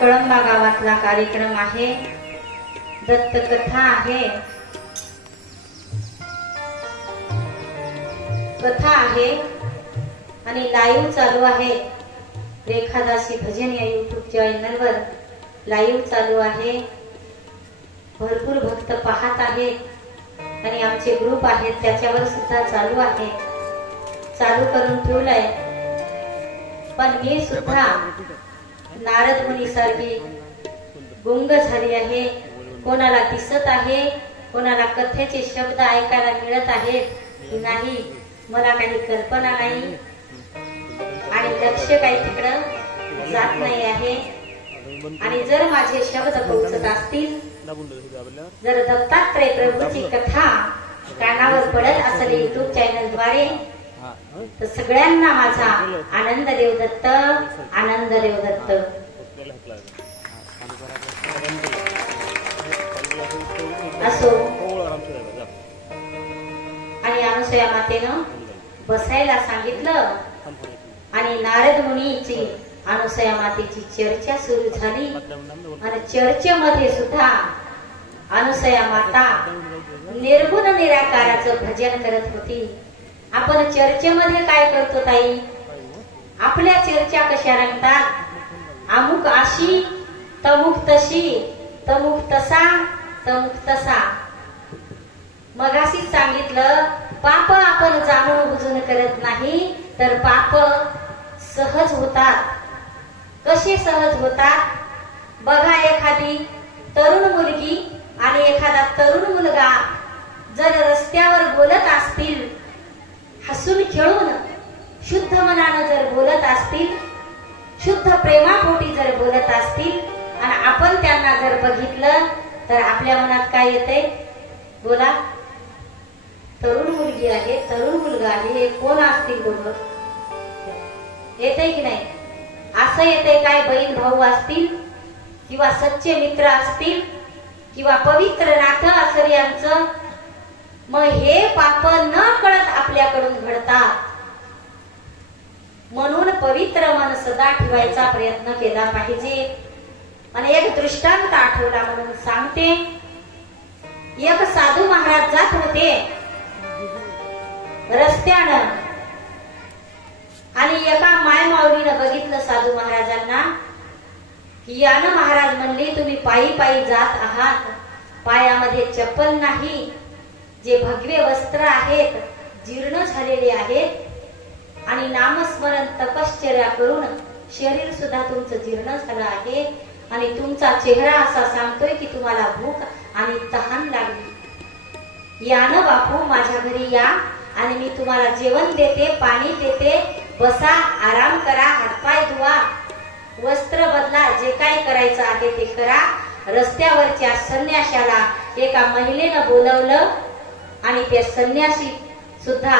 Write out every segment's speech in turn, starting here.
कळंबा गावातला कार्यक्रम आहे, दत्त कथा आहे, आणि लाईव्ह चालू आहे. रेखादासी भजन या YouTube चॅनलवर लाईव्ह चालू आहे. भरपूर भक्त पाहत आहेत आणि आमचे ग्रुप आहेत त्याच्यावर सुद्धा चालू आहे, चालू करून ठेवलंय. पण मी सुद्धा नारद मुनी सारखी गुंग झाली आहे. कोणाला दिसत आहे, कोणाला कथेचे शब्द ऐकायला मिळत आहेत की नाही मला काही कल्पना नाही आणि लक्ष काही तिकडं जात नाही आहे. आणि जर माझे शब्द पोहोचत असतील, जर दत्तात्रय प्रभूची कथा कानावर पडत असेल YouTube चॅनलद्वारे, तर सगळ्यांना माझा आनंद देव दत्त, आनंद देव दत्त. असो. आणि अनुसया मातेनं बसायला सांगितलं आणि नारद मुनीची अनुसया मातेची चर्चा सुरू झाली. आणि चर्चेमध्ये सुद्धा अनुसया माता निर्गुण निराकाराचं भजन करत होती. आपण चर्चेमध्ये काय करतो ताई? आपल्या चर्चा कशा रंगतात? अमुक अशी, तमुक तशी, तमुक तसा, तमुक तसा. मगाशी सांगितलं, पाप आपण जाणून बुजून करत नाही तर पाप सहज होतात. कसे सहज होतात? बघा, एखादी तरुण मुलगी आणि एखादा तरुण मुलगा जर रस्त्यावर बोलत असतील, हसून खेळून शुद्ध मनानं जर बोलत असतील, शुद्ध प्रेमापोटी जर बोलत असतील आणि आपण त्यांना जर बघितलं तर आपल्या मनात काय येते? बोला. तरुण मुलगी आहे, तरुण मुलगा आहे, हे कोण असतील बोल? येते की नाही? असं येते काय? बहीण भाऊ असतील किंवा सच्चे मित्र असतील किंवा पवित्र नातं असेल यांचं. मग हे पाप न कळत आपल्याकडून घडतात. म्हणून पवित्र मन सदा ठेवायचा प्रयत्न केला पाहिजे. आणि एक दृष्टांत आठवला म्हणून सांगते. एक साधू महाराज जात होते रस्त्यानं आणि एका मायमाऊलीनं बघितलं साधू महाराजांना की यानं महाराज म्हणले, तुम्ही पायी पायी जात आहात, पायामध्ये चप्पल नाही, जे भगवे वस्त्र आहेत जीर्ण झालेले आहेत आणि नामस्मरण तपश्चर्या करून शरीर सुद्धा तुमचं जीर्ण झालं आहे आणि तुमचा चेहरा असा सांगतोय की तुम्हाला भूक आणि तहान लागली. यानं बापू माझ्या घरी या आणि मी तुम्हाला जेवण देते, पाणी देते, बसा, आराम करा, हातपाय धुवा, वस्त्र बदला, जे काय करायचं आहे ते करा. रस्त्यावरच्या संन्याशाला एका महिलेनं बोलवलं आणि त्या संन्यासी सुद्धा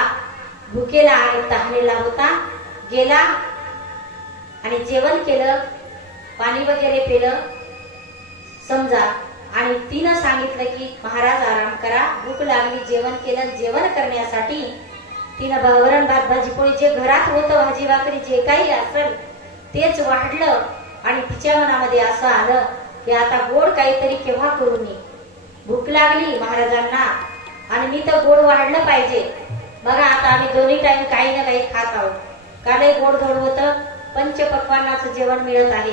भुकेला आणि तहानेला होता. गेला आणि जेवण केलं, पाणी वगैरे पिलं समजा. आणि तिनं सांगितलं की महाराज आराम करा, भूक लागली, जेवण केलं. जेवण करण्यासाठी तिनं वरण भात भाजी पोळी जे घरात होतं, भाजी भाकरी जे काही असेल तेच वाढलं. आणि तिच्या मनामध्ये असं आलं की आता गोड काहीतरी केव्हा करू मी. भूक लागली महाराजांना आणि मी तर गोड वाढलं पाहिजे. बघा आता आम्ही दोन्ही टाइम काही ना काही खात आहोत. कालही गोड धोड होतं, पंचपक्वान्नाचं जेवण मिळत आहे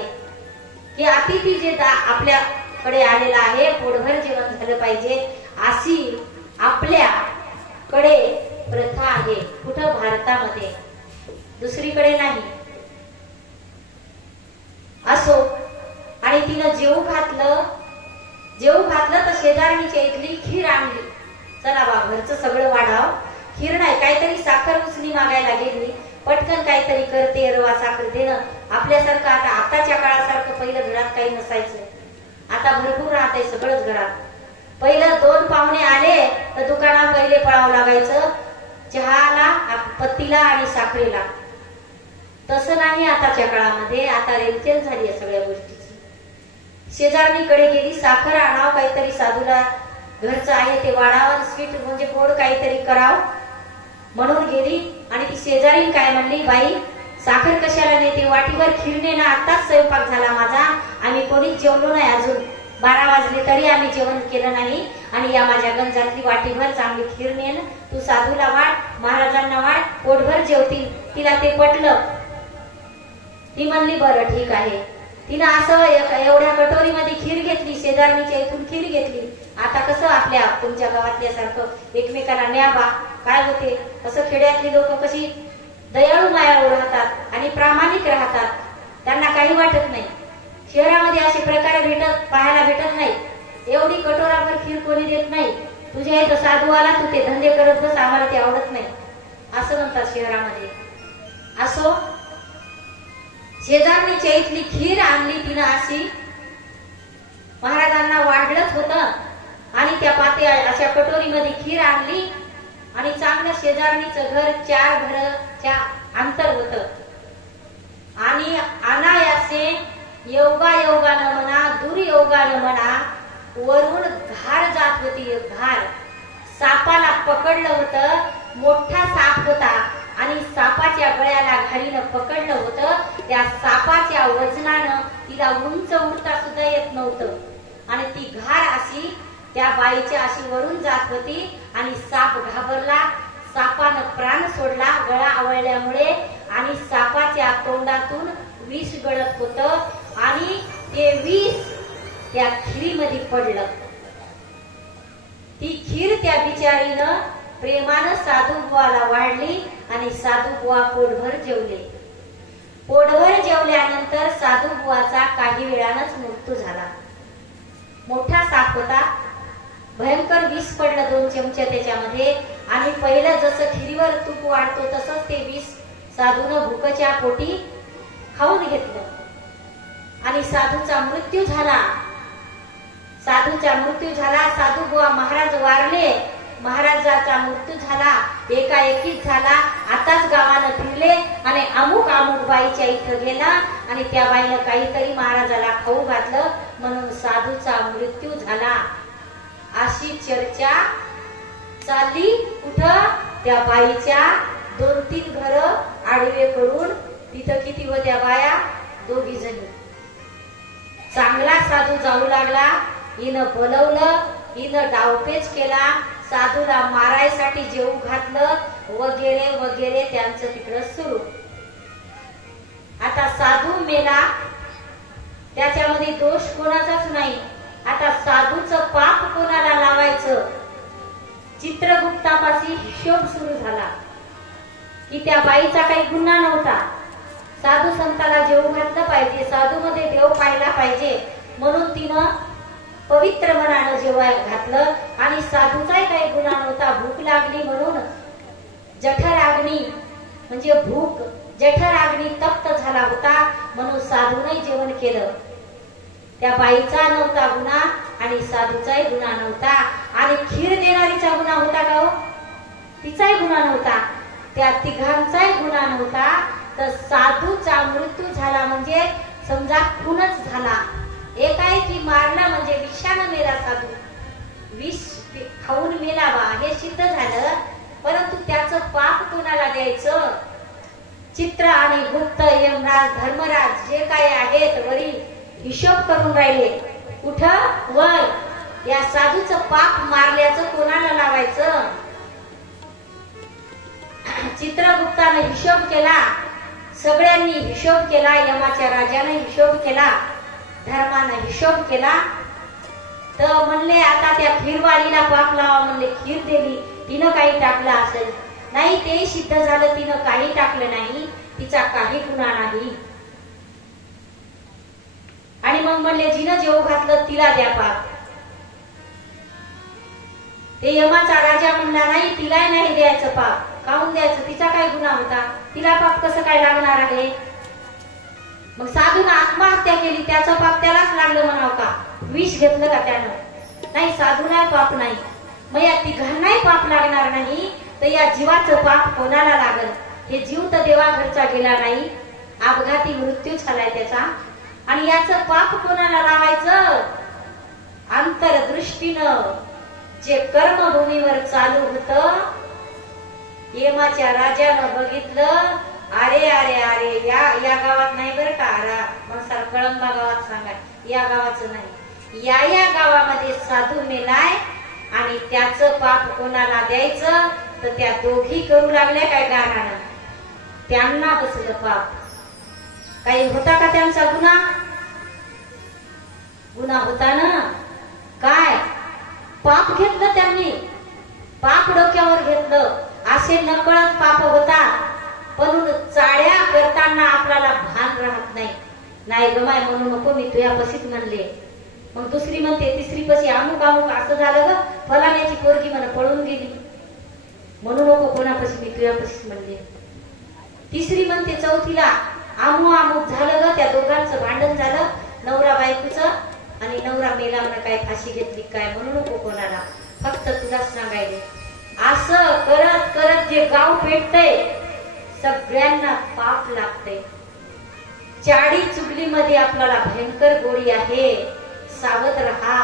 की अतिथी जे आपल्याकडे आलेला आहे पोटभर जेवण झालं पाहिजे, अशी आपल्याकडे प्रथा आहे. कुठं? भारतामध्ये, दुसरीकडे नाही. असो. आणि तिनं जेवू घातलं तर शेजारणीच्या इथली खीर आणली. चला बा, घरचं सगळं वाढाव, खीर नाही, काहीतरी साखर उचली मागायला गेली. पटकन काहीतरी करते, रवा साखर देणं. आपल्यासारखं आताच्या काळासारखं पहिलं घरात काही नसायचं, आता भरपूर राहतंय सगळंच घरात. पहिलं 2 पाहुणे आले तर दुकानात पहिले पळावं लागायचं चहाला, पत्तीला आणि साखरेला. तसं नाही आताच्या काळामध्ये. आता रेलचेल झाली आहे सगळ्या गोष्टीची. शेजारणीकडे गेली, साखर आणाव, काहीतरी साधूला घरचं आहे ते वाढावं, स्वीट म्हणजे गोड काहीतरी कराव म्हणून गेली. आणि ती शेजारीण काय म्हणली, बाई साखर कशाला नेते, वाटीभर खीर ने ना, आताच स्वयंपाक झाला माझा, आम्ही कोणीच जेवलो नाही अजून, 12 वाजले तरी आम्ही जेवण केलं नाही, आणि या माझ्या गंजातली वाटीभर चांगली खीर नेन, तू साधूला वाढ, महाराजांना वाढ, पोटभर जेवतील. तिला ते पटलं. ती म्हणली बरं ठीक आहे. तिनं असं एवढ्या कटोरीमध्ये खीर घेतली, शेजारणीच्या इथून खीर घेतली. आता कसं आपल्या तुमच्या गावातल्यासारखं एकमेकाला न्या बा काय होते, असं खेड्यातली लोक कशी दयाळू मायाळू राहतात आणि प्रामाणिक राहतात, त्यांना काही वाटत नाही. शहरामध्ये असे प्रकार पाहायला भेटत नाही. एवढी कटोराभर खीर कोणी देत नाही. तुझ्या इथं साधू आला, तू ते धंदे करत बस, आम्हाला ते आवडत नाही असं म्हणतात शहरामध्ये. असो, शेजारणीच्या इथली खीर आणली तिनं अशी, महाराजांना वाढलंच होतं, आणि त्या पात्या अशा कटोरीमध्ये खीर आणली, आणि चांगलं शेजारणीचं घर 4 घराच्या अंतर होत. आणि अनायासे योगायोगानं म्हणा, दुर्योगानं म्हणा, वरून घार जात होती. घार सापाला पकडलं होतं, मोठा साप होता, आणि सापाच्या गळ्याला घारीनं पकडलं होतं. त्या सापाच्या वजनानं तिला उंच उडता सुद्धा येत नव्हतं, आणि ती घार अशी त्या बाईच्या अशी वरून जात होती. आणि साप घाबरला, सापानं प्राण सोडला गळा आवळल्यामुळे, आणि सापाच्या तोंडातून विष गळत होतं, आणि ते विष त्या खिरीमध्ये पडलं. ती खीर त्या बिचारीनं प्रेमानं साधू बुवाला वाढली, आणि साधू बुवा पोटभर जेवले. पोटभर जेवल्यानंतर साधू बुवाचा काही वेळानंच मृत्यू झाला. मोठा साप होता, भयंकर विष पडलं 2 चमचे त्याच्यामध्ये, आणि पहिलं जसं खिरीवर तूप वाढतो तसंच ते विष साधूनं भुकच्या पोटी खाऊन घेतलं, आणि साधूचा मृत्यू झाला. साधूचा मृत्यू झाला. साधू बुवा महाराज वारले, महाराजाचा मृत्यू झाला, एकाएकीच झाला. आताच गावानं फिरले, आणि अमुक बाईच्या इथं गेला, आणि त्या बाईनं काहीतरी महाराजाला खाऊ घातलं, म्हणून साधूचा मृत्यू झाला. अशी चर्चा चालली. कुठं? त्या बाईच्या 2-3 घर आडवे करून. तिथं किती होत्या बाया? 2 जणी. चांगला साधू जाऊ लागला, हिनं बोलवलं, हिनं डावपेच केला, साधूला मारायसाठी जेवू घातलं, वगैरे वगैरे त्यांचं तिकडं सुरू. आता साधू मेला, त्याच्यामध्ये दोष कोणाचाच नाही. आता साधूचं पाप कोणाला लावायचं? चित्रगुप्तापाशी हिशोब सुरू झाला की त्या बाईचा काही गुन्हा नव्हता. साधू संताला जेवू घातलं पाहिजे, साधू मध्ये देव पाहिला पाहिजे, म्हणून तिनं पवित्र मनानं जेवायला घातलं, आणि साधूचाही काही गुन्हा नव्हता. भूक लागली म्हणून जठराग्नी म्हणजे भूक, जठराग्नी तप्त झाला होता, म्हणून साधूने जेवण केलं. त्या बाईचा नव्हता गुन्हा, आणि साधूचाही गुन्हा नव्हता, आणि खीर देणारीचा गुन्हा होता का हो? तिचाही गुन्हा नव्हता, त्या तिघांचाही गुन्हा नव्हता. तर साधूचा मृत्यू झाला म्हणजे समजा खूनच झाला. एकाएकी मारला म्हणजे विषानं मेला साधू, विष खाऊन मेला बा, हे सिद्ध झालं. परंतु त्याचं पाप कोणाला द्यायचं? चित्र आणि गुप्त, यमराज, धर्मराज जे काय आहेत वरी हिशोब करून राहिले. कुठं? वर. या साधूचं पाप मारल्याचं कोणाला लावायचं? चित्रगुप्ताने हिशोब केला, सगळ्यांनी हिशोब केला, यमाच्या राजाने हिशोब केला, धर्माने हिशोब केला. तर म्हणले आता त्या खीरवालीला पाप लावा, म्हणले खीर दिली, तिनं काही टाकलं असेल. नाही, ते सिद्ध झालं, तिनं काही टाकलं नाही, तिचा काही गुन्हा नाही. आणि मग म्हणले जिनं जेवू घातलं तिला द्या पाप. ते यमाचा राजा म्हणला नाही, तिला नाही द्यायचं पाप. काहून द्यायचं? तिचा काय गुन्हा होता? तिला पाप कसं काय लागणार आहे? मग साधून आत्महत्या केली, त्याचं पाप त्यालाच लागलं म्हणावं का? विष घेतलं का त्यानं? नाही, साधूला पाप नाही. मग या तिघांनाही पाप लागणार नाही, तर या जीवाचं पाप कोणाला लागल? हे जीव तर देवाघरचा गेला नाही, अपघाती मृत्यू झालाय त्याचा, आणि याचं पाप कोणाला लावायचं? दृष्टीनं जे कर्मभूमीवर चालू होत, यमाच्या राजानं बघितलं, अरे अरे अरे या गावात नाही बरं का, म्हणसाल कळंबा गावात सांगा, या गावाचं नाही, या गावामध्ये साधू मेलाय आणि त्याचं पाप कोणाला द्यायचं, तर त्या दोघी करू लागल्या काय गाण्यानं, त्यांना बसलं पाप. काही होता का त्यांचा गुन्हा? गुन्हा होता ना. काय पाप घेतलं त्यांनी, पाप डोक्यावर घेतलं, असे नकळत पाप होतात. पण चाड्या करताना आपल्याला भान राहत नाही. नाही गमाय म्हणू नको, मी तुझ्यापाशीच म्हणले. मग दुसरी म्हणते, तिसरी पशी अमुक अमुक असं झालं ग, फलाण्याची पोरगी म्हणा पळून गेली, म्हणू नको कोणापाशी, मी तुझ्यापाशीच म्हणले. तिसरी म्हणते चौथीला, अमुक झालं ग, त्या दोघांचं भांडण झालं, नवरा बायकोचं, आणि नवरा मेला म्हणा, काय फाशी घेतली काय, म्हणू नको कोणाला, फक्त तुझाच सांगायले. असं करत करत जे गाव पेटतय, सगळ्यांना पाप लागतंय. चाडी चुगली मध्ये आपल्याला भयंकर गोळी आहे, सावध रहा.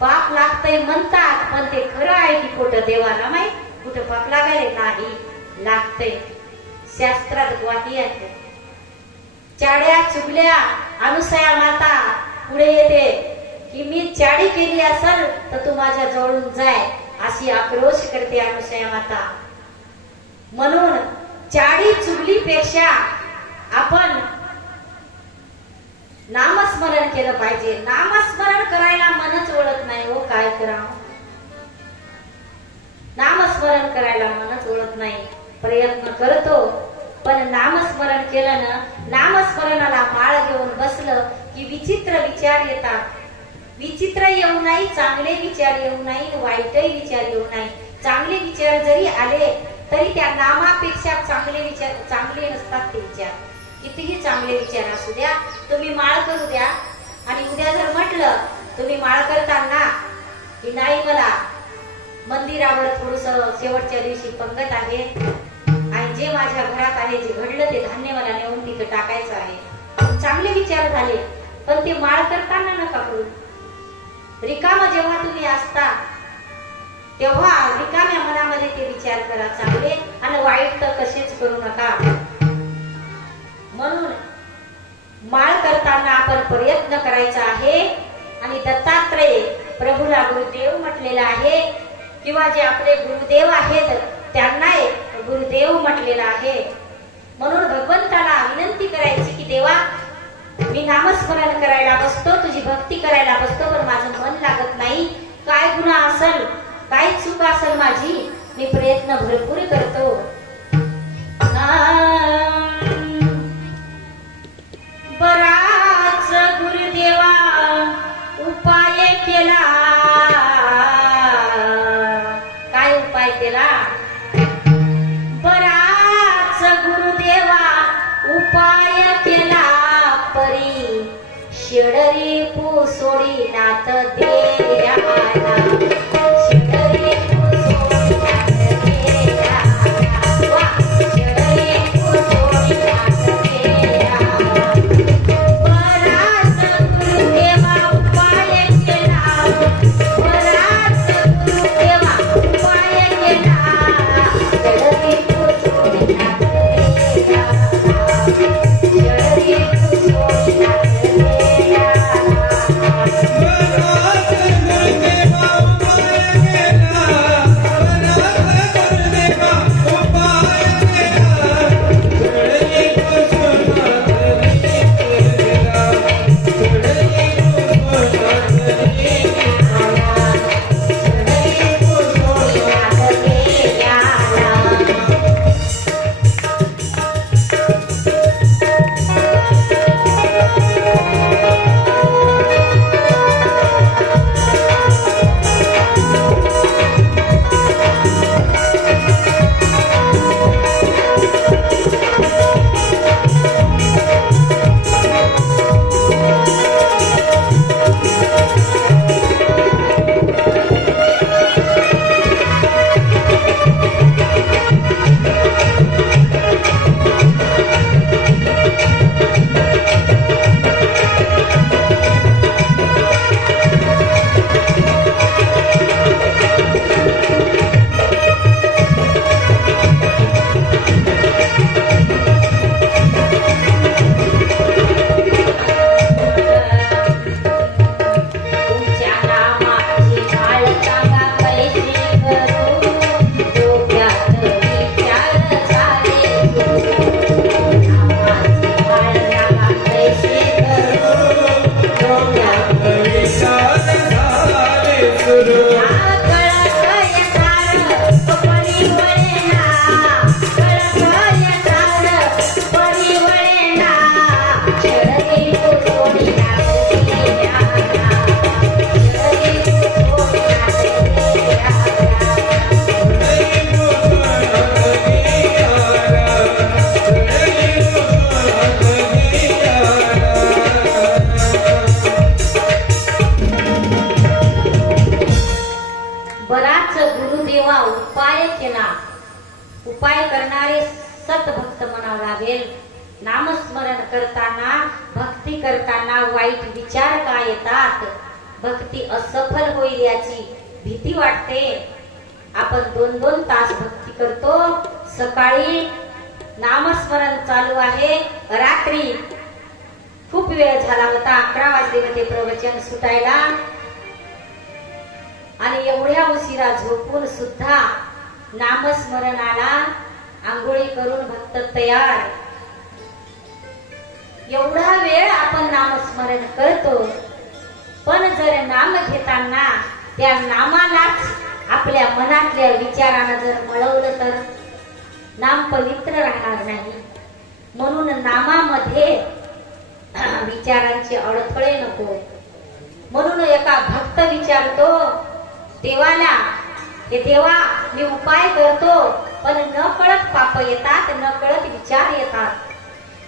पाप लागतंय म्हणतात, पण ते खरं आहे की खोटं देवाला माहित. कुठं पाप लागायला नाही, लागतंय, शास्त्रात ग्वाही आहे. चाड्या चुगल्या, अनुसया माता पुढे येते की मी चाडी केली असेल तर तू माझ्या जवळून जाय, अशी आक्रोश करते अनुसया माता. म्हणून चाडी चुगलीपेक्षा आपण नामस्मरण केलं पाहिजे. नामस्मरण करायला मनच ओळख नाही हो, काय करावं. नामस्मरण करायला मनच ओळख नाही, प्रयत्न करतो, पण नामस्मरण केलं ना, नामस्मरणाला माळ घेऊन बसलं की विचित्र विचार येतात. विचित्र येऊ नाही, चांगले विचार येऊ नाही, वाईटही विचार येऊ नाही. चांगले विचार जरी आले तरी त्या नामापेक्षा चांगले विचार चांगले नसतात. ते विचार कितीही चांगले विचार असू द्या, तुम्ही माळ करू द्या, आणि उद्या जर म्हटलं तुम्ही माळ करताना की नाही मला मंदिरावर थोडस शेवटच्या दिवशी पंगत आहे, आणि जे माझ्या घरात आहे, जे घडलं ते धान्य मला नेऊन तिथं टाकायचं आहे, चांगले विचार झाले, पण ते माळ करताना नका करू. रिकाम जेव्हा तुम्ही असता तेव्हा रिकाम्या मनामध्ये ते विचार करा चांगले, आणि वाईट तर कसेच करू नका. म्हणून माळ करताना आपण प्रयत्न करायचा आहे. आणि दत्तात्रय प्रभूला गुरुदेव म्हटलेला आहे, किंवा जे आपले गुरुदेव आहेत त्यांना गुरुदेव म्हटलेला आहे. म्हणून भगवंताला विनंती करायची की देवा, मी नामस्मरण करायला बसतो, तुझी भक्ती करायला बसतो, पण माझं मन लागत नाही. काय गुन्हा असेल, काय चूक असेल माझी, मी प्रयत्न भरपूर करतो. बराच गुरुदेवा उपाय केला. काय उपाय केला? बराच गुरुदेवा उपाय केला, परी शेडरी पुसोडी नाथ देयाला. शेडरी पुसोडी नाथ देयाला, शेडरी पुसोडी नाथ देयाला. बराच गुरुदेवा उपाय केला, बराच गुरुदेवा उपाय केला, शेडरी पुसोडी नाथ देयाला, शेडरी पुसोडी नाथ देयाला. उपाय करणारे सतभक्त म्हणावं लागेल. नामस्मरण करताना, भक्ती करताना वाईट विचार का येतात, भक्ती असफल होईल याची भीती वाटते. आपण 2-2 तास भक्ती करतो. सकाळी नामस्मरण चालू आहे, रात्री खूप वेळ झाला होता, 11 वाजले होते प्रवचन सुटायला, आणि एवढ्या उशिरा झोपून सुद्धा नामस्मरणाला आंघोळी करून भक्त तयार. एवढा वेळ आपण नामस्मरण करतो, पण जर नाम घेताना त्या नामालाच आपल्या मनातल्या विचारांना जर मळवलं तर नाम पवित्र राहणार नाही. म्हणून नामामध्ये विचारांचे अडथळे नको. म्हणून एका भक्त विचारतो देवाला, हे देवा मी उपाय करतो, पण न कळत पाप येतात, न कळत विचार येतात.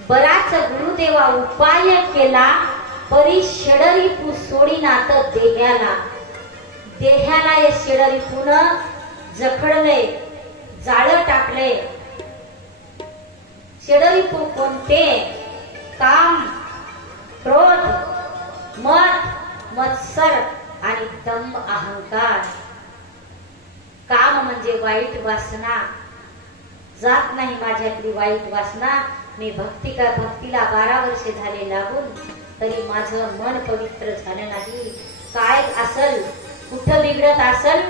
बराच गुरुदेवा उपाय केला, परी षडरिपू सोडीनात देह्याला. देह्याला या षडरिपून जखडले, जाळं टाकले. षडरिपू कोणते? काम, क्रोध, मद, मत्सर आणि दंभ, अहंकार. काम म्हणजे वाईट वासना. जात नाही माझ्यातली वाईट वासना. मी भक्तीला 12 वर्षे झाले लागून, तरी माझं मन पवित्र झालं नाही. काय असल, कुठं बिघडत असल,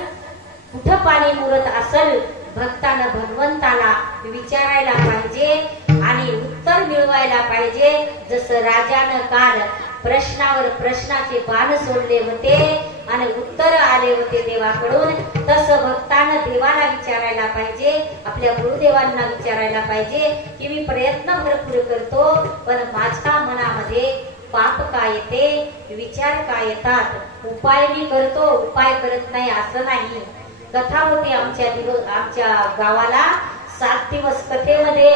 कुठं पाणी मुरत असल, भक्तानं भगवंताला विचारायला पाहिजे आणि उत्तर मिळवायला पाहिजे. जसं राजानं काल प्रश्नावर प्रश्नाचे बाण सोडले होते आणि उत्तर आले होते देवाकडून, तसं भक्तानं देवाला विचारायला पाहिजे, आपल्या गुरुदेवांना विचारायला पाहिजे की मी प्रयत्न भरपूर करतो, पण माझ्या मनामध्ये पाप का येते, विचार का येतात. उपाय मी करतो, उपाय करत नाही असं नाही. कथा होती आमच्या गावाला. 7 दिवस कथेमध्ये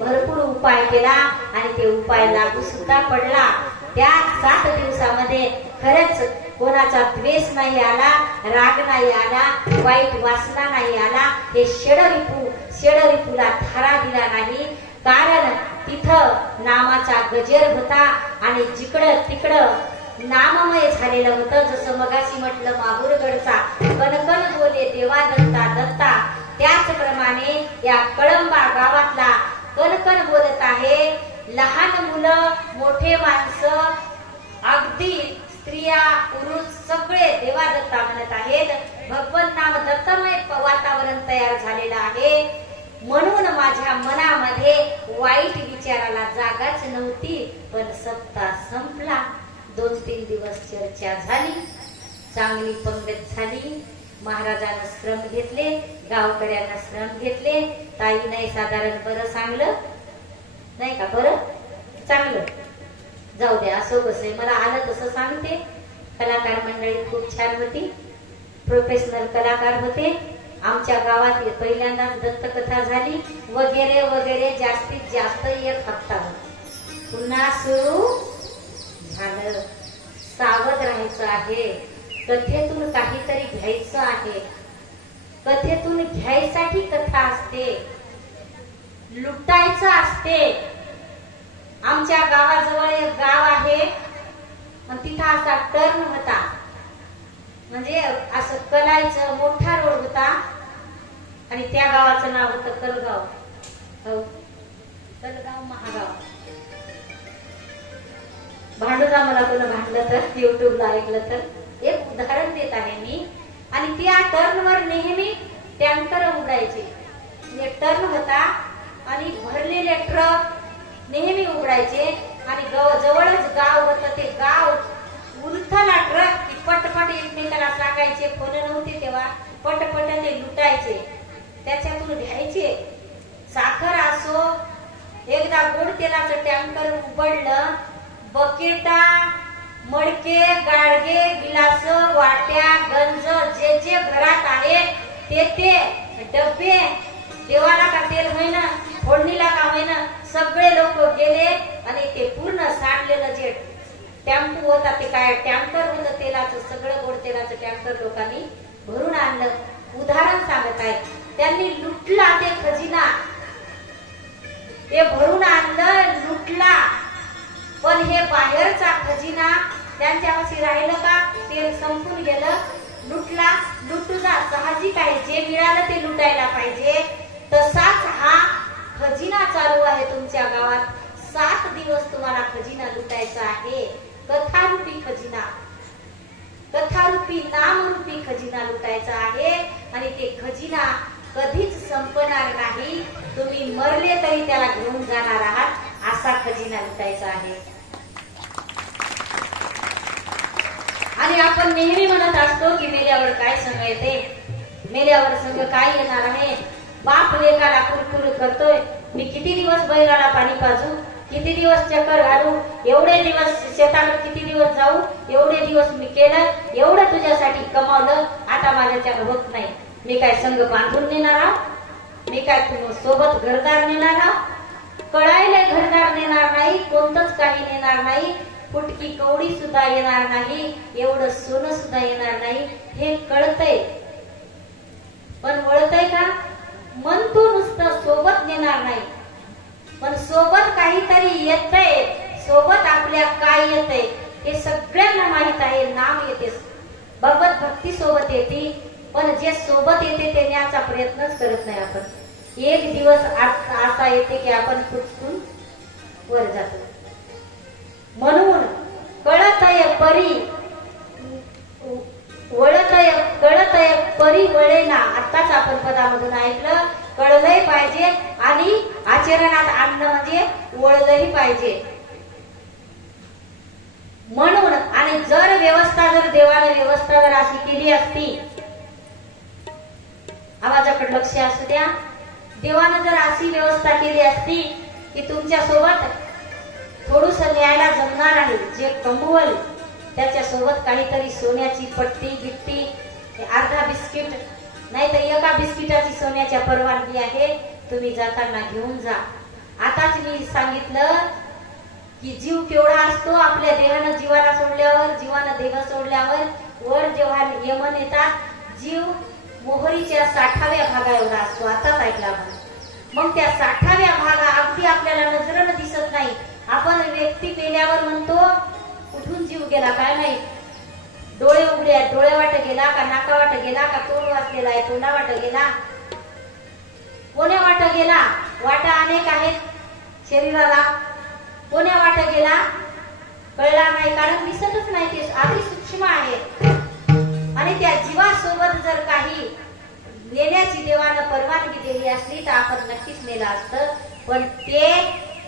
भरपूर उपाय केला आणि ते उपाय लागू सुद्धा पडला. त्या 7 दिवसामध्ये खरंच कोणाचा द्वेष नाही आला, राग नाही आला, वाईट वासना नाही आला. हे षडरिपूला थारा दिला नाही, कारण तिथं नामाचा गजर होता आणि जिकडं तिकडं नाममय झालेलं होतं. जसं मगाशी म्हटलं माहूरगडचा कणकण बोले देवा दत्ता दत्ता, त्याचप्रमाणे या कळंबा गावातला कणकण बोलत आहे. लहान मुलं, मोठे माणसं, अगदी स्त्रिया, पुरुष सगळे देवा दत्ता म्हणत आहेत. भगवंत नाम दत्तमय वातावरण तयार झालेलं आहे. म्हणून माझ्या मनामध्ये वाईट विचाराला जागाच नव्हती. पण सप्ताह संपला. 2-3 दिवस चर्चा झाली, चांगली पंगत झाली. महाराजांना श्रम घेतले, गावकऱ्यांना श्रम घेतले. ताई नाही साधारण बरं सांगलं नाही का? बरं चांगलं जाऊ द्या, असो कसं मला आलं तसं सांगते. कलाकार मंडळी खूप छान होती, प्रोफेशनल कलाकार होते. आमच्या गावात पहिल्यांदाच दत्तकथा झाली वगैरे वगैरे. जास्तीत जास्त 1 हप्ता पुन्हा सुरू झालं. सावध राहायचं आहे. कथेतून काहीतरी घ्यायचं आहे. कथेतून घ्यायसाठी कथा असते, लुटायचं असते. आमच्या गावाजवळ एक गाव आहे, तिथं असा टर्न होता, म्हणजे असं कलायचं मोठा रोड होता आणि त्या गावाचं नाव होतं कलगाव. कलगाव महागाव. भांडूला मला कोण भांडलं तर, युट्यूबला ऐकलं तर एक उदाहरण देत आहे मी. आणि त्या टर्नवर नेहमी टँकर उघडायचे. टर्न होता आणि भरलेले ट्रक नेहमी उघडायचे आणि जवळच गाव होतं. ते गाव उलथला ट्रक की पटपट एकमेकाला सांगायचे पटपट ते लुटायचे, त्याच्यातून घ्यायचे. साखर असो, एकदा गोड तेलाचं टँकर उघडलं, बकेटा, मडके, गाडगे, गिलास, वाट्या, गंज जे जे घरात आहे ते डब्बे, देवाला का तेल होईना, फोडणीला का होईना, सगळे लोक गेले आणि ते पूर्ण सांडलेलं जे टॅम्पू होता, ते काय टँकर होतं तेलाचं, सगळं गोड तेलाचं टँकर लोकांनी भरून आणलं. उदाहरण सांगत आहे, त्यांनी लुटला ते खजिना, ते भरून आणलं, लुटला. पण हे बाहेरचा खजिना त्यांच्यापाशी राहिलं का? तेल संपून गेलं, लुटला. लुटूचा साहजिक आहे, जे मिळालं ते लुटायला पाहिजे. तसाच हा खजिना चालू आहे तुमच्या गावात. 7 दिवस तुम्हाला खजिना लुटायचा आहे. कथारूपी खजिना, कथारूपी नामरूपी खजिना लुटायचा आहे. आणि ते खजिना कधीच संपणार नाही. तुम्ही मरले तरी त्याला घेऊन जाणार आहात, असा खजिना लुटायचा आहे. आणि आपण नेहमी म्हणत असतो की मेल्यावर काय संग येते, मेल्यावर संग काय येणार आहे. बाप लेकाला कुरकुर करतोय, मी किती दिवस बैलाला पाणी पाजू, किती दिवस चक्कर घालू, एवढे दिवस शेतावर किती दिवस जाऊ, एवढे दिवस मी केलं, एवढं तुझ्यासाठी कमावलं, आता माझ्याच्यानं होत नाही. मी काय संघ बांधून नेणार आहोत, मी काय सोबत घरदार नेणार आहोत. कळायला घरदार नेणार नाही, कोणतंच काही नेणार नाही, फुटकी कवडी सुद्धा येणार नाही, एवढं सोनं सुद्धा येणार नाही, हे कळतंय. पण वळतंय का? म्हणतो नुसतं सोबत नेणार नाही, पण सोबत काहीतरी येतंय. सोबत आपल्या काय येतंय हे सगळ्यांना माहित आहे. नाम येते, भगवत भक्ती सोबत येते, पण जे सोबत येते ते न्यायचा प्रयत्नच करत नाही आपण. एक दिवस असा येते की आपण कुचकून वर जातो. म्हणून कळतय परी वळतय, कळतय परी वळेना. आताच आपण पदामधून ऐकलं, कळलंय पाहिजे आणि आचरणात आणलं म्हणजे वळलंही पाहिजे. म्हणून आणि जर व्यवस्था, जर देवाने व्यवस्था जर अशी केली असती, आवाजाकडे लक्ष असू द्या, देवानं जर अशी व्यवस्था केली असती की तुमच्या सोबत थोडस न्यायला जमणार आहे, जे कमवल त्याच्या सोबत काहीतरी सोन्याची पट्टी गिट्टी, अर्धा बिस्किट, नाही तर एका बिस्किटाची सोन्याच्या परवानगी आहे, तुम्ही जाताना घेऊन जा. आताच मी सांगितलं की जीव केवढा असतो. आपल्या देहानं जीवाला सोडल्यावर, जीवानं देह सोडल्यावर वर जेव्हा यमन येतात, जीव मोहरीच्या 60व्या भागा एवढा असतो. आताच ऐकला आपण. मग त्या 60व्या भागा अगदी आपल्याला नजरेनं दिसत नाही. आपण व्यक्ती मेल्यावर म्हणतो कुठून जीव गेला काय नाही, डोळे उघडे आहेत, डोळे वाट गेला का, नाका वाट गेला का, तोंड वाचलेला आहे, तोंडा वाट गेला, कोण्या वाट गेला. वाटा अनेक आहेत शरीराला, कोण्या वाट गेला कळला नाही, कारण दिसतच नाही, ते अति सूक्ष्म आहे. आणि त्या जीवासोबत जर काही नेण्याची देवानं परवानगी दिली असली तर आपण नक्कीच नेलं असतं. पण ते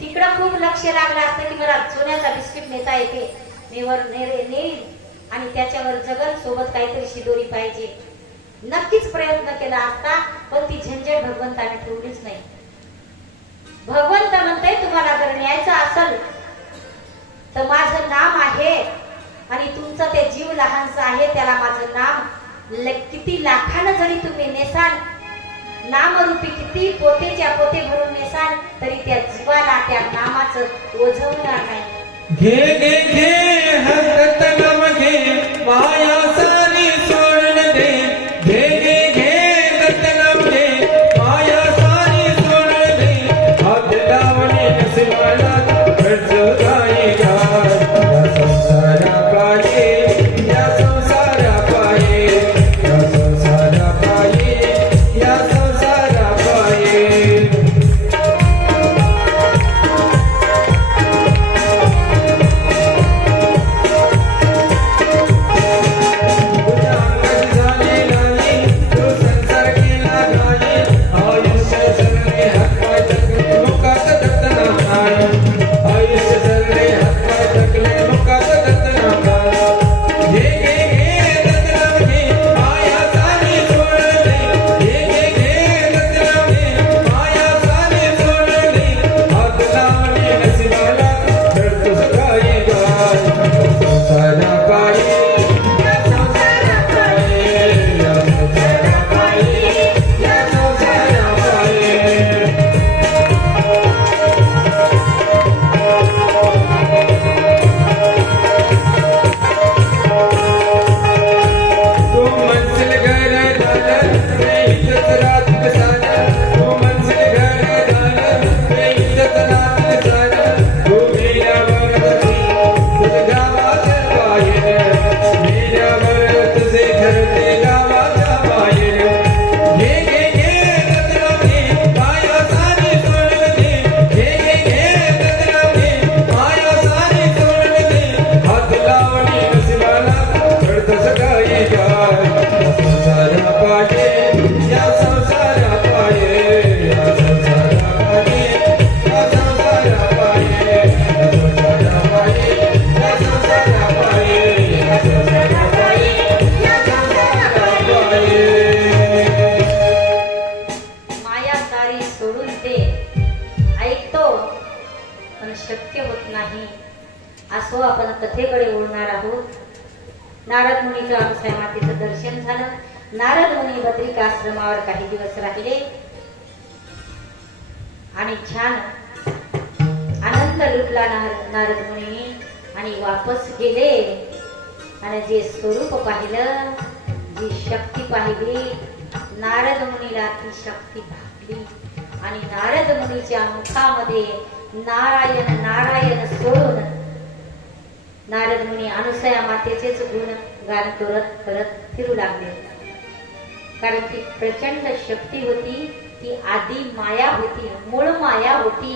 तिकडं खूप लक्ष लागलं असतं की मला सोन्याचा बिस्किट नेता येते, मी वर नेईल आणि त्याच्यावर जगल, सोबत काहीतरी शिदोरी पाहिजे, नक्कीच प्रयत्न केला असता. पण ती झंझट भगवंताने ठेवलीच नाही. भगवंत म्हणते तुम्हाला जर न्यायचं असेल तर माझं नाम आहे आणि तुमचं ते जीव लहानचं आहे, त्याला माझं नाम किती लाखानं जरी तुम्ही नेसाल, नामरूपी किती पोतेच्या पोते भरून नेसाल, तरी त्या जीवाला त्या नामाचं ओझवणार नाही. घे घे घे हक्त तगम घे, माया सारी सोडून दे. घे घे घे तगम घे, माया सारी सोडून दे. हात लावणे नसिबाला खर्च जाईगा, या संसारा पाये, या संसारा पाये, या संसारा पाये, या संसारा पाये. असो आपण कथेकडे वळणार आहोत. नारद मुनीच्या अनुसया मातेचं दर्शन झालं. नारद मुनी बद्रिकाश्रमावर काही दिवस राहिले आणि छान आनंद लुटला नारद मुनी आणि वापस गेले. आणि जे स्वरूप पाहिलं, जी शक्ती पाहिली, नारद मुनीला ती शक्ती भागली आणि नारद मुनीच्या मुखामध्ये नारायण नारायण सोडून नारद मुनी अनुसया मातेचेच गुण गान करत करत फिरू लागले. कारण ती प्रचंड शक्ती होती, ती आदी माया होती, मूळ माया होती.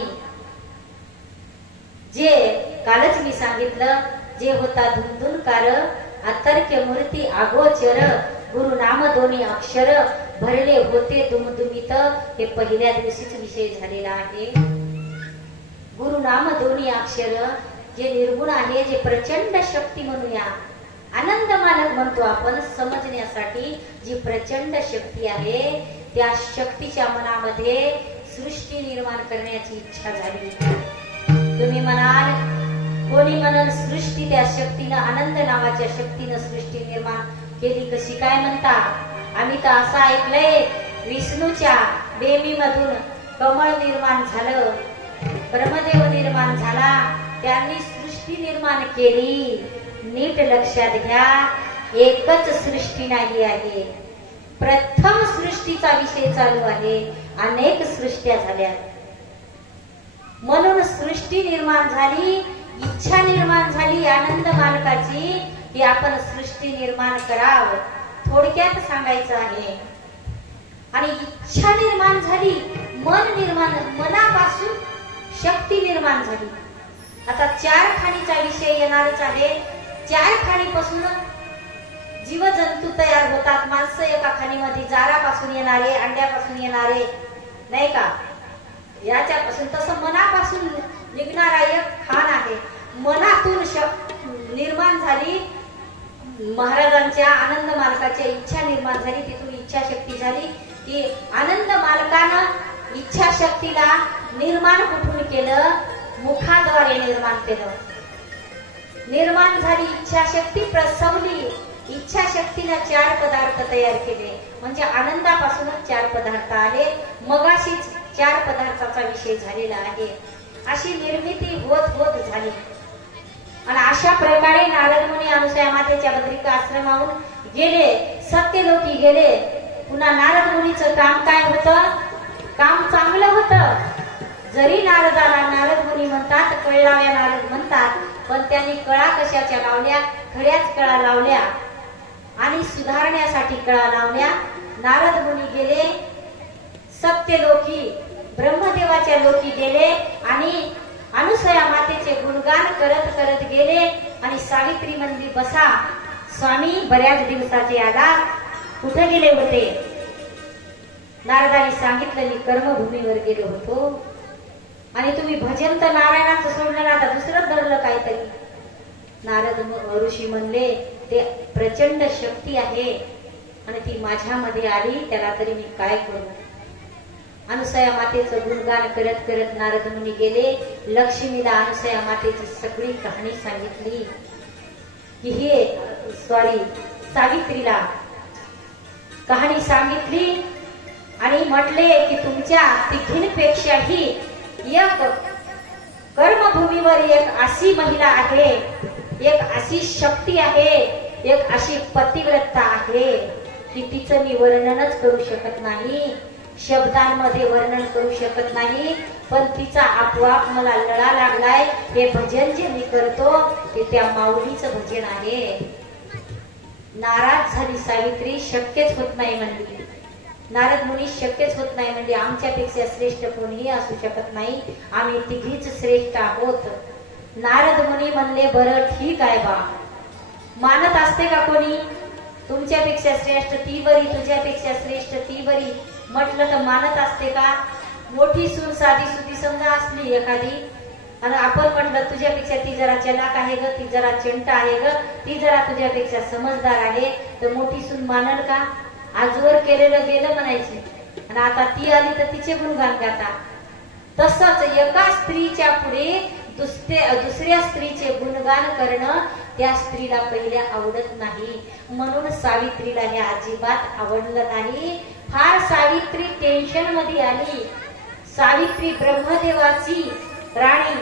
जे कालच मी सांगितलं, जे होता धुंधुनकार अतर्क्य मूर्ती आगोचर, गुरु नाम दोन्ही अक्षर भरले होते दुमदुमित. हे पहिल्या दिवशीच विषय झालेला आहे. गुरु नाम दोन्ही अक्षर जे निर्गुण आहे, जे प्रचंड शक्ती म्हणूया, आनंद मालक म्हणतो आपण, समजण्यासाठी जी प्रचंड शक्ती आहे, त्या शक्तीच्या मनामध्ये सृष्टी निर्माण करण्याची इच्छा झाली. तुम्ही म्हणाल, कोणी म्हणून सृष्टी त्या शक्तीनं, आनंद नावाच्या शक्तीनं सृष्टी निर्माण केली कशी काय म्हणता? आम्ही तर असं ऐकलंय, विष्णूच्या बेमीमधून कमळ निर्माण झालं, ब्रह्मदेव निर्माण झाला, त्यांनी सृष्टी निर्माण केली. नीट लक्षात घ्या, एकच सृष्टी नाही आहे. प्रथम सृष्टीचा विषय चालू आहे, अनेक सृष्ट्या झाल्या. म्हणून सृष्टी निर्माण झाली, इच्छा निर्माण झाली आनंद मालकाची की आपण सृष्टी निर्माण करावं. थोडक्यात सांगायचं आहे. आणि इच्छा निर्माण झाली, मन निर्माण, मनापासून शक्ती निर्माण झाली. आता 4 खाणीचा विषय येणारच आहे. 4 खाणीपासून जीवजंतू तयार होतात. माणसं एका खाणीमध्ये जारापासून येणारे, अंड्यापासून येणारे, नाही का, याच्यापासून. तसं मनापासून निघणारा एक खाण आहे. मनातून निर्माण झाली, महाराजांच्या आनंद मालकाच्या इच्छा निर्माण झाली, तिथून इच्छा शक्ती झाली. ती आनंद मालकानं इच्छा शक्तीला निर्माण कुठून केलं? मुखाद्वारे निर्माण केलं. निर्माण झाली इच्छा शक्ती, प्रसवली. इच्छा शक्तीनं 4 पदार्थ तयार केले, म्हणजे आनंदापासूनच 4 पदार्थ आले. मगाशीच 4 पदार्थाचा विषय झालेला आहे. अशी निर्मिती होत होत झाली. आणि अशा प्रकारे नारद मुनी अनुसया मातेच्या बद्रिका आश्रमाहून गेले, सत्यलोकी गेले. पुन्हा नारद मुनीचं काम काय होतं? काम चांगलं होतं. जरी नारदाला नारद मुनी म्हणतात, कळलाव्या नारद म्हणतात, पण त्यांनी कळा कशाच्या लावल्या? खऱ्याच कळा लावल्या आणि सुधारण्यासाठी कळा लावल्या. नारद मुनी गेले सत्यलोकी, ब्रह्मदेवाच्या लोकी गेले आणि अनुसया मातेचे गुणगान करत करत गेले. आणि सावित्री म्हणली, बसा स्वामी, बऱ्याच दिवसाचे आला, कुठे गेले होते? नारदाने सांगितलं, मी कर्मभूमीवर गेलो होतो. आणि तुम्ही भजन तर नारायणाचं सोडलं ना, आता दुसरं धरलं काहीतरी. नारद ऋषी म्हणले, ते प्रचंड शक्ती आहे आणि ती माझ्यामध्ये आली, त्याला तरी मी काय करू? अनुसया मातेचं गुणगान करत करत नारद मुनी गेले. लक्ष्मीला अनुसया मातेची सगळी कहाणी सांगितली की हे सावित्रीला कहाणी सांगितली आणि म्हटले की तुमच्या तिघींपेक्षाही एक कर्मभूमीवर एक अशी महिला आहे, एक अशी शक्ती आहे, एक अशी पतिव्रता आहे की तिचं मी वर्णनच करू शकत नाही, शब्दांमध्ये वर्णन करू शकत नाही. पण तिचा आपोआप मला लळा लागलाय. हे भजन जे मी करतो ते त्या माऊलीचं भजन आहे. नाराज झाली सावित्री, शक्यच होत नाही म्हणली. नारद मुनी शक्यच होत नाही म्हणजे, आमच्यापेक्षा श्रेष्ठ कोणीही असू शकत नाही, आम्ही तिघीच श्रेष्ठ आहोत. नारद मुनी म्हणले, बरं ठीक आहे बा, मानत असते का कोणी? तुमच्यापेक्षा श्रेष्ठ ती बरी, तुझ्यापेक्षा श्रेष्ठ ती बरी म्हटलं तर मानत असते का? मोठी सून साधी सुधी समजा असली एखादी आणि आपण म्हटलं तुझ्यापेक्षा ती जरा चलाक आहे ग, ती जरा चिंट आहे ग, ती जरा तुझ्यापेक्षा समजदार आहे, तर मोठी सून मानल का? आजवर केलेलं गेलं म्हणायची. आणि आता ती आली तर तिचे गुणगान गाता. तसंच एका स्त्रीच्या पुढे दुसऱ्या स्त्रीचे गुणगान करणं त्या स्त्रीला पहिल्या आवडत नाही. म्हणून सावित्रीला हे अजिबात आवडलं नाही. फार सावित्री टेन्शन मध्ये आली. सावित्री ब्रह्मदेवाची राणी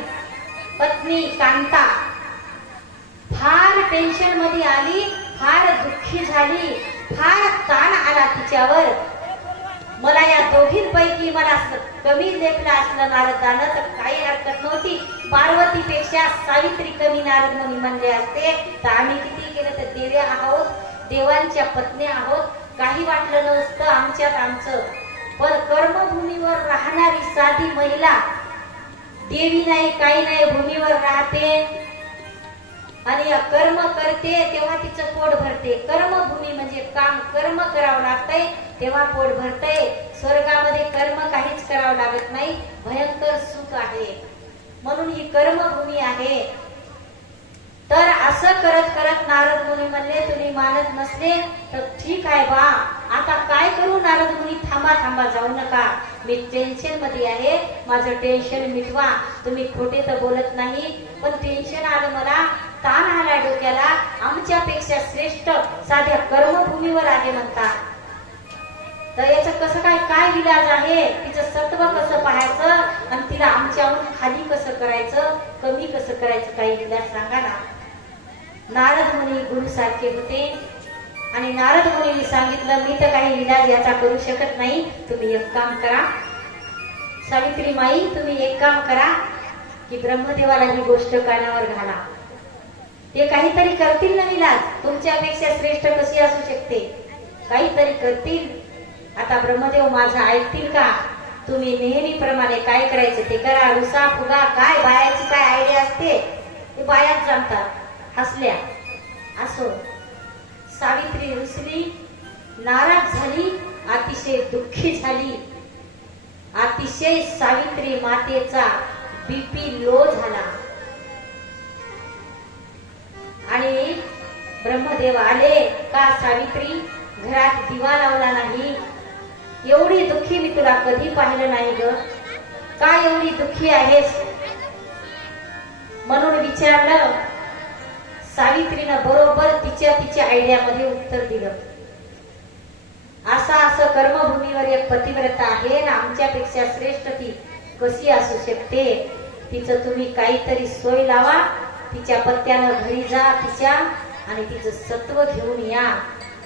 पत्नी कांता फार टेन्शन मध्ये आली, फार दुःखी झाली, फार ताण आला तिच्यावर. मला या दोघींपैकी मला कमी लेखलं असलं नारदानं तर काही हरकत नव्हती. पार्वतीपेक्षा सावित्री कमी नारद मुनी म्हणले असते तर आम्ही किती केलं तर देवे आहोत, देवांच्या पत्नी आहोत, काही वाटलं नसतं आमच्यात आमचं. पण कर्मभूमीवर राहणारी साधी महिला देवी नाही काही नाही भूमीवर राहते आणि कर्म करते तेव्हा तिचं पोट भरते. कर्मभूमी म्हणजे काम कर्म करावं लागतंय तेव्हा पोट भरतंय. स्वर्गामध्ये कर्म काहीच करावं लागत नाही, भयंकर सुख आहे. म्हणून ही कर्मभूमी आहे. तर असं करत करत नारद मुनी म्हणले तुम्ही मानत नसले तर ठीक आहे बा, आता काय करू. नारद मुनी थांबा थांबा जाऊ नका, मी टेन्शन मध्ये आहे, माझं टेन्शन मिटवा. तुम्ही खोटे तर बोलत नाही पण टेन्शन आलं मला, ताण आला डोक्याला, आमच्यापेक्षा श्रेष्ठ साध्या कर्मभूमीवर आहे म्हणतात. तर याचं कसं काय काय विलाज आहे, तिचं सत्व कसं पाहायचं आणि तिला आमच्याहून खाली कसं करायचं, कमी कसं करायचं, काही विलाज सांगा ना. नारद मुनी गुरु सारखे होते आणि नारद मुनींनी सांगितलं मी तर काही विलाज याचा करू शकत नाही, तुम्ही एक काम करा सावित्री माई, तुम्ही एक काम करा की ब्रह्मदेवाला ही गोष्ट कानावर घाला, ते काहीतरी करतील ना विलाज. तुमच्यापेक्षा श्रेष्ठ कशी असू शकते, काहीतरी करतील. आता ब्रह्मदेव माझं ऐकतील का. तुम्ही नेहमीप्रमाणे काय करायचं ते करा, रुसा फुगा काय बायाची काय आयडिया असते ते बायाच जाणतात. हसल्या. असो सावित्री रुसली, नाराज झाली, अतिशय दुःखी झाली. अतिशय सावित्री मातेचा बीपी लो झाला आणि ब्रह्मदेव आले. का सावित्री घरात दिवा लावला नाही, एवढी दुःखी मी तुला कधी पाहिलं नाही ग, का एवढी दुःखी आहेस. म्हणून विचारलं. सावित्रीनं बरोबर तिच्या आयडियामध्ये उत्तर दिलं. असं कर्मभूमीवर एक पतिव्रता आहे ना, आमच्यापेक्षा श्रेष्ठ ती कशी असू शकते. तिचं तुम्ही काहीतरी सोय लावा, तिच्या पत्त्यानं घरी जा तिच्या आणि तिचं सत्व घेऊन या,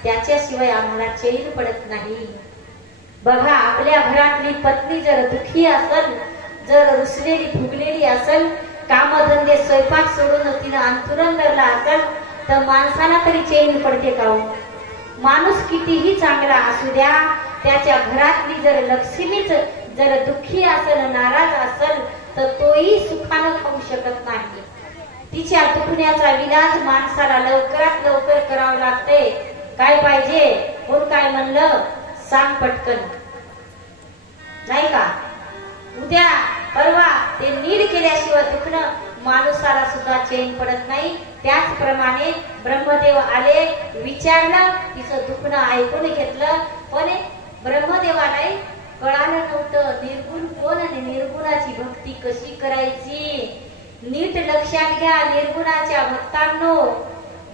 त्याच्याशिवाय आम्हाला चैन पडत नाही. बघा आपल्या घरातली पत्नी जर दुःखी असेल, जर रुसलेली फुगलेली असेल, कामधंदे स्वयंपाक सोडून तिनं अंथरुण धरला असेल तर माणसाला तरी चैन पडते का. माणूस कितीही चांगला असू द्या, त्याच्या घरातली जर लक्ष्मीच जर दुःखी असेल, नाराज असेल तर तोही सुखानं खाऊ शकत नाही. तिच्या दुखण्याचा विलाज माणसाला लवकरात लवकर करावं लागते. काय पाहिजे, कोण काय म्हणलं सांग पटकन, नाही का. उद्या परवा ते नीट केल्याशिवाय दुखणं माणसाला सुद्धा चैन पडत नाही. त्याचप्रमाणे ब्रह्मदेव आले, विचारलं, तिचं दुखणं ऐकून घेतलं, पण ब्रह्मदेवालाही कळालं नव्हतं निर्गुण कोण आणि निर्गुणाची भक्ती कशी करायची. नीट लक्षात घ्या निर्गुणाच्या भक्तांनो,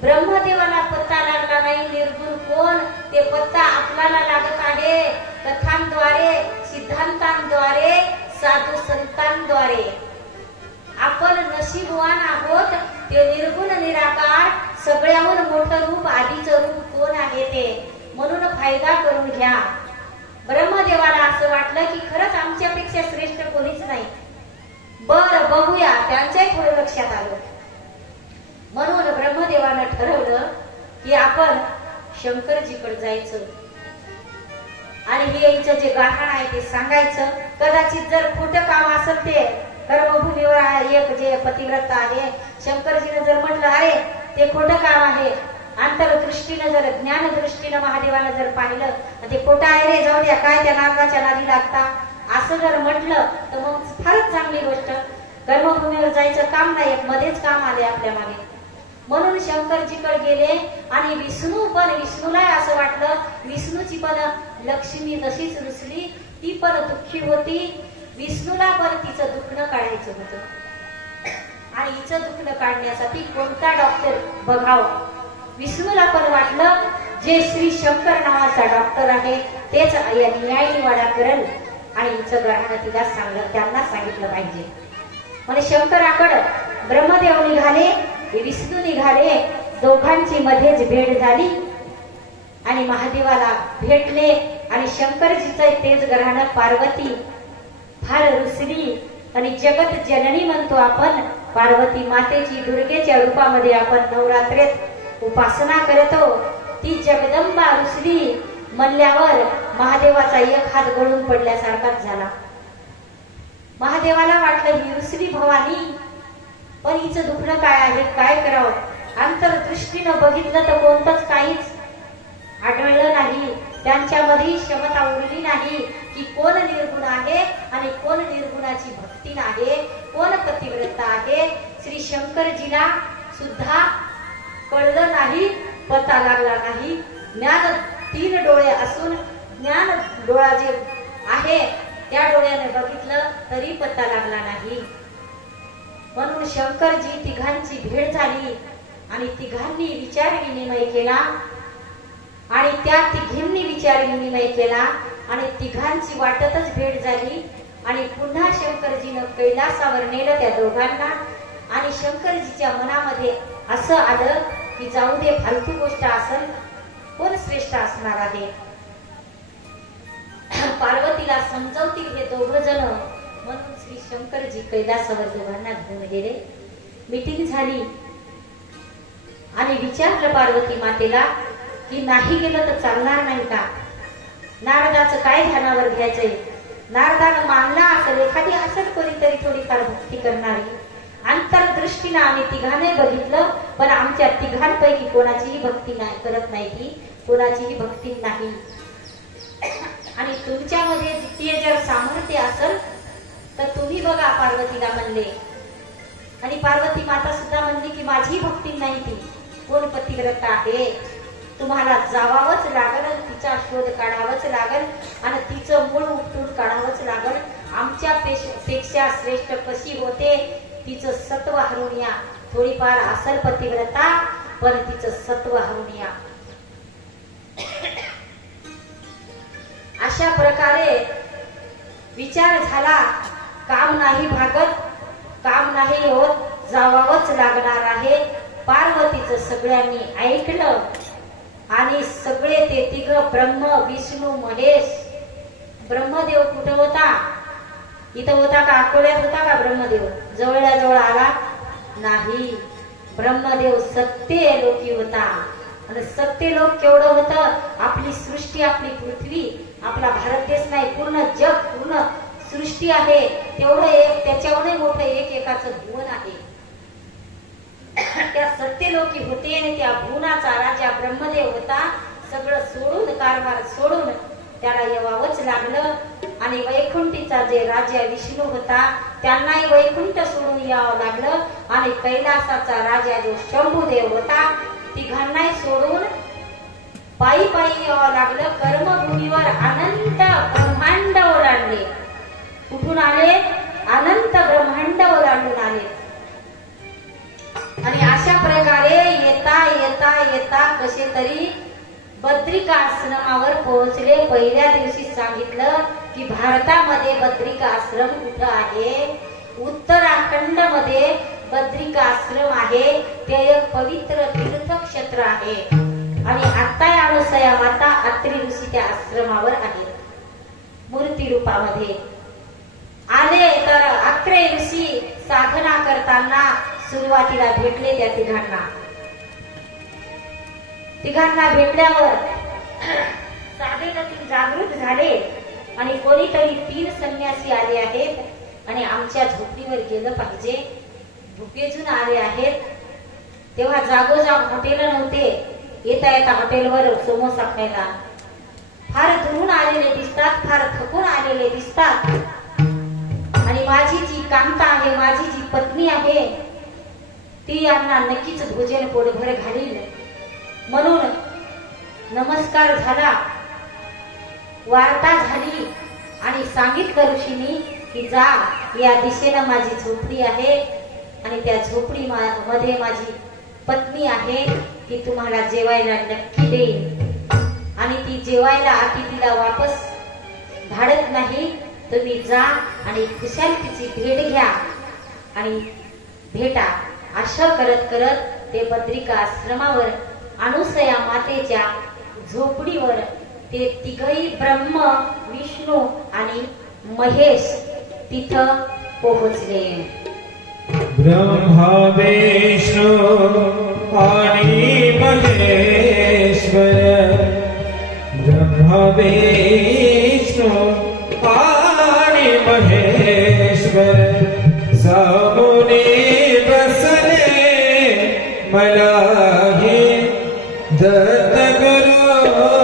ब्रह्मदेवाला पत्ता लागला नाही निर्गुण कोण, ते पत्ता आपल्याला लागत आहे कथांद्वारे, सिद्धांतांद्वारे, साधू संतांद्वारे. आपण नशीबवान आहोत. ते निर्गुण निराकार सगळ्याहून मोठं रूप, आधीचं रूप कोण आहे ते, म्हणून फायदा करून घ्या. ब्रह्मदेवाला असं वाटलं की खरंच आमच्यापेक्षा श्रेष्ठ कोणीच नाही, बरं बघूया, त्यांच्याही थोडं लक्षात आलं. म्हणून ब्रह्मदेवानं ठरवलं की आपण शंकरजीकडे जायचं आणि हे याचं जे गाठण आहे ते सांगायचं. कदाचित जर खोटं काम असेल ते कर्मभूमीवर एक जे पतिव्रता आहे, शंकरजीनं जर म्हटलं अरे ते खोटं काम आहे, अंतरदृष्टीनं जर ज्ञानदृष्टीनं महादेवानं जर पाहिलं ते खोटं आहे रे, जाऊ द्या, काय त्या नारदाच्या नादी लागता, असं जर म्हटलं तर मग फारच चांगली गोष्ट. कर्मभूमीवर जायचं काम नाही, मध्येच काम आले आपल्या मागे. म्हणून शंकरजीकडे गेले आणि विष्णूला असं वाटलं, विष्णूची पण लक्ष्मी तशीच रुसली, ती पण दुःखी होती, विष्णूला पण तिचं दुखणं काढायचं होतं. आणि हिचं दुखणं काढण्यासाठी कोणता डॉक्टर बघावं. विष्णूला पण वाटलं जे श्री शंकर नावाचा डॉक्टर आहे तेच या न्याय निवाडा करल आणि हिचं ग्रहण तिला त्यांना सांगितलं पाहिजे. म्हणजे शंकराकडं ब्रह्मदेव निघाले, विष्णू निघाले, दोघांची मध्येच भेट झाली आणि महादेवाला भेटले आणि शंकरजीचं तेज ग्रहण पार्वती फार रुसली आणि जगत जननी म्हणतो आपण. पार्वती मातेची दुर्गेच्या रूपामध्ये आपण नवरात्रेत उपासना करतो. ती जगदंबा रुसली म्हणल्यावर महादेवाचा एक हात गळून पडल्यासारखाच झाला. महादेवाला वाटलं ही रुसली भवानी, पण हिचं दुखणं काय आहे, काय करावं. अंतरदृष्टीनं बघितलं तर कोणतंच काहीच आढळलं नाही. त्यांच्यामध्ये क्षमता उरली नाही की कोण निर्गुण आहे आणि कोण निर्गुणाची भक्ती आहे, कोण पतिव्रता आहे. श्री शंकरजीला सुद्धा कळलं नाही, पता लागला नाही. ज्ञान 3 डोळे असून ज्ञान डोळा जे आहे त्या डोळ्याने बघितलं तरी पता लागला नाही. म्हणून शंकरजी तिघांची भेट झाली आणि तिघांनी विचार विनिमय केला आणि त्या तिघींनी विचार विनिमय केला आणि तिघांची वाटतच भेट झाली आणि पुन्हा शंकरजीनं कैलासावर नेलं त्या दोघांना. आणि शंकरजीच्या मनामध्ये असं आलं की जाऊ दे, फालतू गोष्ट असेल, कोण श्रेष्ठ असणार आहे. पार्वतीला समजवतील हे दोघ जण. म्हणून श्री शंकरजी कैलासावर दोघांना घेऊन गेले. मीटिंग झाली आणि विचारलं पार्वती मातेला की नाही गेलं तर चालणार नाही का. नारदाचं काय ध्यानावर घ्यायचंय. नारदानं मानला असेल, एखादी असेल कोणीतरी थोडीफार भक्ती करणारी. अंतरदृष्टीनं आम्ही तिघांनी बघितलं, पण आमच्या तिघांपैकी कोणाचीही भक्ती नाही करत नाही, ती कोणाचीही भक्ती नाही. आणि तुमच्यामध्ये द्वितीय जर सामर्थ्य असेल तर तुम्ही बघा, पार्वतीला म्हणले. आणि पार्वती माता सुद्धा म्हणली की माझी भक्ती नाही, ती कोण पतिव्रता आहे. तुम्हाला जावावंच लागल, तिचा शोध काढावंच लागल आणि तिचं मूळ उपटून काढावंच लागल. आमच्या पेक्षा श्रेष्ठ कशी होते, तिचं सत्व हरून या. थोडीफार असल पतिव्रता, पण तिचं सत्व हरून या. अशा प्रकारे विचार झाला. काम नाही भागत, काम नाही होत, जावावंच लागणार आहे. पार्वतीचं सगळ्यांनी ऐकलं आणि सगळे ते तिघ ब्रह्म विष्णू महेश. ब्रह्मदेव कुठं होता, इथं होता का, अकोल्यात होता का ब्रह्मदेव, जवळच्या जवळ आला नाही. ब्रह्मदेव सत्य लोकी होता. आणि सत्य लोक केवढं होतं, आपली सृष्टी, आपली पृथ्वी, आपला भारत देश नाही, पूर्ण जग, पूर्ण सृष्टी आहे तेवढं एक, त्याच्यावरही मोठं एकाचं भुवन आहे. त्या सत्यलोकी होते आणि त्या भुवनाचा राजा ब्रह्मदेव होता. सगळं सोडून, कारभार सोडून त्याला येवावंच लागलं. आणि वैकुंठीचा जे राजा विष्णू होता त्यांनाही वैकुंठ सोडून यावं लागलं. आणि कैलासाचा राजा जो शंभूदेव होता तिघांनाही सोडून पायी पायी यावं लागलं. कर्मभूमीवर अनंत ब्रह्मांड ओलांडले. कुठून आले, अनंत ब्रह्मांड ओलांडून आले. आणि अशा प्रकारे येता येता येता कसे तरी बद्रिका आश्रमावर पोहोचले. पहिल्या दिवशी सांगितलं की भारतामध्ये बद्रिका आश्रम कुठं आहे, उत्तराखंड मध्ये बद्रिका आश्रम आहे. ते एक पवित्र तीर्थक्षेत्र आहे. आणि आता अनुसया माता अत्रि ऋषी त्या आश्रमावर आहे, मूर्ती रूपामध्ये आले. तर अत्रि ऋषी साधना करताना सुरुवातीला भेटले त्या तिघांना भेटल्यावर साधेनातील जागृत झाले. आणि कोणीतरी 3 संन्यासी आले आहेत आणि आमच्या झोपडीवर गेलं पाहिजे, भुकेजून आले आहेत. तेव्हा जागोजाग हॉटेल नव्हते, येता येता हॉटेलवर समोसा खायला. फार दुरून आलेले दिसतात, फार थकून आलेले दिसतात. आणि माझी जी कांता आहे, माझी जी पत्नी आहे, ती यांना नक्कीच भोजन पोटभर घालील. म्हणून नमस्कार झाला, वार्ता झाली आणि सांगितलं ऋषींनी की जा, या दिशेनं माझी झोपडी आहे आणि त्या झोपडी मध्ये माझी पत्नी आहे, ती तुम्हाला जेवायला नक्की देईल आणि ती जेवायला अतिथीला वापस धाडत नाही. तुम्ही जा आणि खुशाल तिची भेट घ्या आणि भेटा. अशा करत करत ते बद्रिका आश्रमावर अनुसया मातेच्या झोपडीवर ते तिघही ब्रह्म, विष्णू आणि महेश तिथं पोहोचले. ब्रह्मा विष्णू आणि महेश्वर, ब्रह्मा विष्णू आणि महेश्वर सामुने बसले मला हे दत्त गुरु